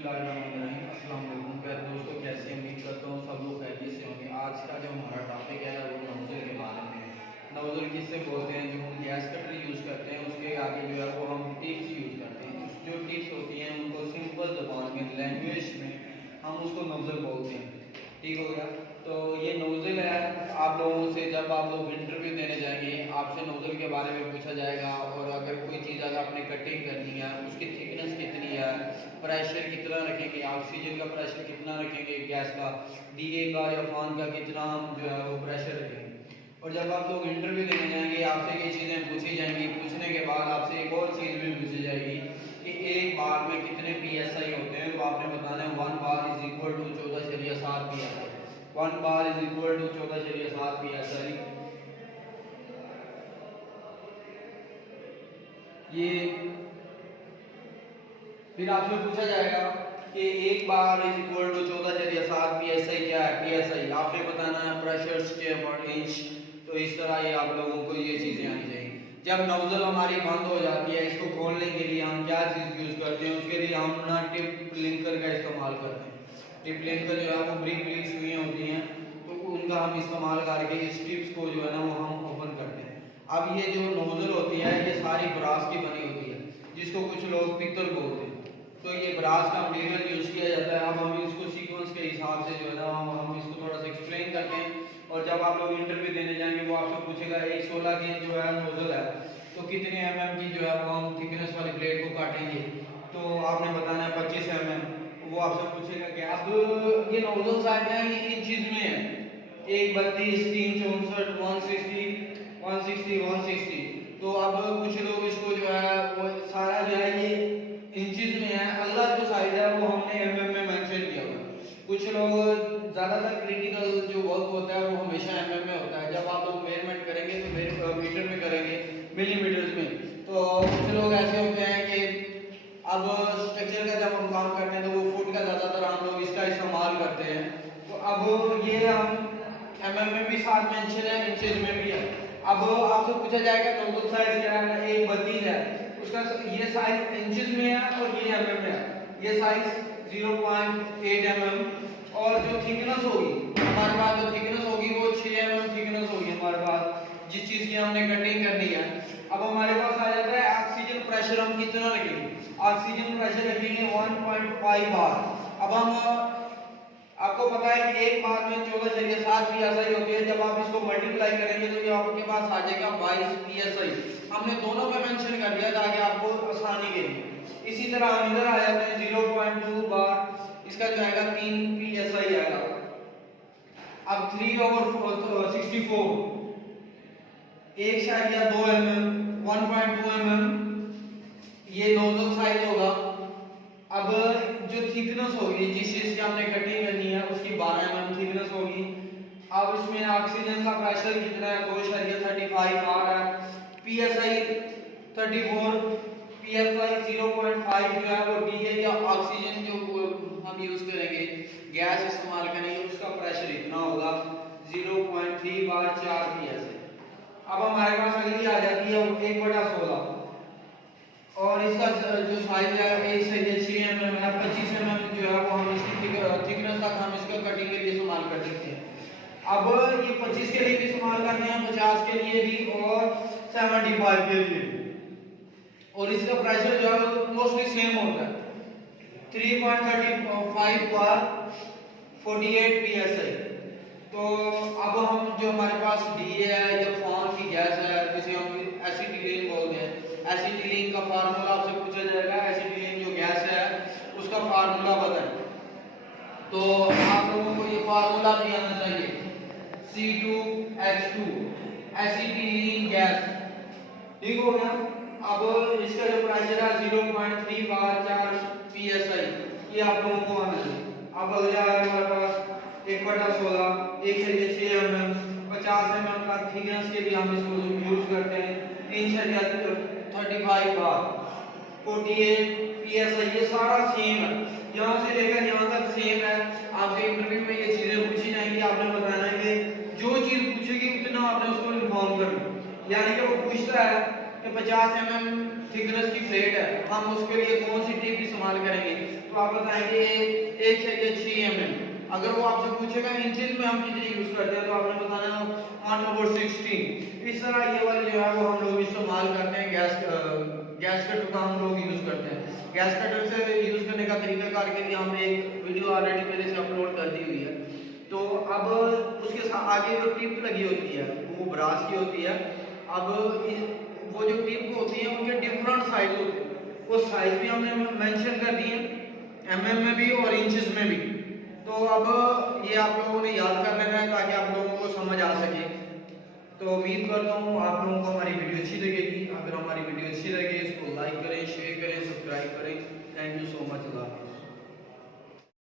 अस्सलाम वालेकुम प्यारे दोस्तों, कैसे उम्मीद करता हूँ सब लोग खैरियत से होंगे। आज का जो हमारा टॉपिक है वो नोज़ल के बारे में है। नोज़ल किससे बोलते हैं? जो हम गैस कटर यूज़ करते हैं उसके आगे जो है वो हम टिप्स यूज़ करते हैं। जो टिप्स होती हैं उनको सिंपल ज़बान में, लैंग्वेज में हम उसको नोज़ल बोलते हैं। ठीक हो गया। तो ये नोज़ल है। आप लोगों से जब आप लोग इंटरव्यू देने जाएंगे आपसे नोज़ल के बारे में पूछा जाएगा, और अगर कोई चीज़ अगर आपने कटिंग करनी है उसकी थिकनेस कितनी है, प्रेशर कितना रखेंगे, ऑक्सीजन का प्रेशर कितना रखेंगे, गैस का, डीए का या फॉन का कितना हम जो है वो प्रेशर रखेंगे। और जब आप लोग इंटरव्यू देने जाएंगे आपसे ये चीज़ें पूछी जाएंगी। पूछने के बाद आपसे एक और चीज़ भी पूछी जाएगी कि एक बार में कितने PSI होते हैं। तो आपने बताना है 1 bar is equal to 14.7 PSI। 1 bar is equal to 14.7 PSI। ये फिर आपसे पूछा जाएगा कि एक bar is equal to 14.7 PSI क्या है? PSI आपने बताना है प्रेशर स्टेप और इंच। तो इस तरह ये आप लोगों को ये चीज़ें आनी चाहिए। जब नोजल हमारी बंद हो जाती है, इसको खोलने के लिए हम क्या चीज़ यूज़ करते हैं? उसके लिए हम ना टिप लिंकर का इस्तेमाल करते हैं। टिप लिंकर जो है वो ब्रिक ब्रिक सुइयाँ होती हैं, तो उनका हम इस्तेमाल करके इस टिप्स को जो है ना वो हम ओपन करते हैं। अब ये जो नोजल होती है ये सारी ब्रास की बनी होती है, जिसको कुछ लोग पित्तल बोलते हैं। तो ये ब्रास का मटेरियल यूज़ किया जाता है। अब हम इसको सीक्वेंस के हिसाब से जो है ना हम इसको थोड़ा सा एक्सप्लेन करते हैं। और जब आप लोग इंटरव्यू देने जाएंगे वो आपसे पूछेगा एक 16 की जो है नोजल है तो कितने mm की जो है वो हम थिकनेस वाली प्लेट को काटेंगे। तो आपने बताना है 25 mm। वो आपसे पूछेगा कि अब ये नोजल साइज है ये इंचेस में है, 1 32 3 64 160 160 160। तो अब कुछ लोग इसको जो है वो सारा जो है ये इंचेस में है, अगला जो साइज है वो हमने mm में मेंशन किया हुआ है। कुछ लोग ज़्यादातर क्रिटिकल जो वर्क होता है वो हमेशा mm में होता है। जब आप लोग मेजरमेंट करेंगे तो मीटर में करेंगे, मिलीमीटर्स में। तो कुछ लोग ऐसे होते हैं कि अब स्ट्रक्चर का जब हम काम करते हैं तो वो फुट का ज़्यादातर हम लोग इसका इस्तेमाल करते हैं। तो अब ये हम mm में भी साथ मेंशन है, इंचेस में भी है। अब आपसे पूछा जाएगा नोजल साइज क्या है? 1 32 है, उसका ये साइज इंचेस में है और ये mm में है। ये साइज 0.8 mm। और जो थिकनेस होगी हमारे पास, जो थिकनेस होगी वो 6 mm थिकनेस होगी हमारे पास, जिस चीज़ की हमने कटिंग करनी है। अब हमारे पास आ जाता है ऑक्सीजन प्रेशर हम कितना रखेंगे? ऑक्सीजन प्रेशर रखेंगे 1.5 बार। अब हम आपको पता है कि एक बार में 14.7 PSI होती है। जब आप इसको मल्टीप्लाई करेंगे तो ये आपके पास आ जाएगा 22 PSI। हमने दोनों में मेंशन कर दिया ताकि आपको आसानी के लिए। इसी तरह हम इधर आ जाते हैं 0.2 बार, इसका जो आएगा 3 PSI आएगा। अब 3/64 1 शायद या 2 mm 1.2 mm ये नोजल साइज होगा। अब जो थिकनेस होगी जिस चीज की हमने कटिंग करनी है उसकी 12 mm थिकनेस होगी। अब इसमें ऑक्सीजन का प्रेशर कितना है? 2.35 बार है। PSI 34, PSI 0.5 जो है वो DA या ऑक्सीजन जो हम यूज करेंगे, गैस इस्तेमाल करेंगे, उसका प्रेशर इतना होगा 0.3 बार 4 PSI। अब हमारे पास अगली आ जाती है 1/16 और इसका जो साइज है एक से 6 mm है। 25 mm जो है वो हम इसकी थिकनेस तक हम इसका कटिंग के लिए इस्तेमाल कर सकते हैं। अब ये 25 के लिए भी इस्तेमाल करते हैं, 50 के लिए भी और 75 के लिए। और इसका प्रेशर जो है मोस्टली सेम होता है 3.35 बार 48 PSI। तो अब हम जो हमारे पास DA है या फॉन की गैस है जिसे हम एसिटिलीन बोलते हैं, एसिटिलीन का फार्मूला आपसे पूछा जाएगा। एसिटिलीन जो गैस है उसका फार्मूला बताएं। तो आप लोगों को ये फार्मूला भी आना चाहिए, C2H2 एसिटिलीन गैस। ठीक हो गया। अब इसका जो प्रेशर है 0.3 बार 4 PSI, ये आप लोगों को आना चाहिए। अब अगला है हमारे पास 1/16 1 से 6 mm 50 mm का थिकनेस के लिए हम इसको यूज करते हैं। 3.35 बार 48 PSI। ये सारा सेम है, यहाँ से लेकर यहाँ तक सेम है। आपसे इंटरव्यू में ये चीजें पूछी जाएंगी, आपने बताना है कि जो चीज पूछेगी उतना आपने उसको इन्फॉर्म करना। यानी कि वो पूछता है कि 50 mm थिकनेस की प्लेट है, हम उसके लिए कौन सी टिप इस्तेमाल करेंगे? तो आप बताएंगे एक चाहिए 6 mm। अगर वो आपसे पूछेगा इंचेस में हम कितनी यूज करते हैं तो आपने बताना 1/16। इस तरह ये वाले जो है वो हम लोग इस्तेमाल करते हैं। गैस कटर का हम लोग यूज करते हैं। गैस कटर से यूज करने का तरीकाकार के लिए हमने एक वीडियो ऑलरेडी पहले से अपलोड कर दी हुई है। तो अब उसके साथ आगे जो टिप लगी होती है वो ब्रास की होती है। अब वो जो टिप होती है उनके डिफरेंट साइज होते हैं, वो साइज भी हमने मेंशन कर दिए, mm में भी और इंचेस में भी। तो अब ये आप लोगों ने याद कर लेना है ताकि आप लोगों को समझ आ सके। तो उम्मीद करता हूँ आप लोगों को हमारी वीडियो अच्छी लगेगी। अगर हमारी वीडियो अच्छी लगे